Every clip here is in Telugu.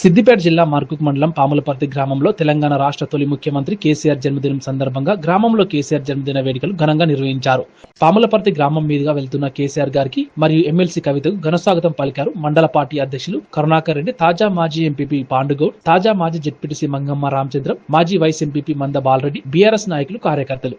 సిద్దిపేట జిల్లా మార్కుక్ మండలం పాములపర్తి గ్రామంలో తెలంగాణ రాష్ట్ర తొలి ముఖ్యమంత్రి కేసీఆర్ జన్మదినం సందర్భంగా గ్రామంలో కేసీఆర్ జన్మదిన వేడుకలు ఘనంగా నిర్వహించారు. పాములపర్తి గ్రామం మీదుగా వెళ్తున్న కేసీఆర్ గారికి మరియు ఎమ్మెల్సీ కవితకు ఘనస్వాగతం పలికారు మండల పార్టీ అధ్యక్షులు కరుణాకర్ రెడ్డి తాజా మాజీ ఎంపీపీ పాండుగౌడ్ తాజా మాజీ జడ్పీటీసీ మంగమ్మ రామచంద్రం మాజీ వైస్ ఎంపీపీ మంద బాలరెడ్డి బీఆర్ఎస్ నాయకులు కార్యకర్తలు.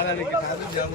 Ada di 讲讲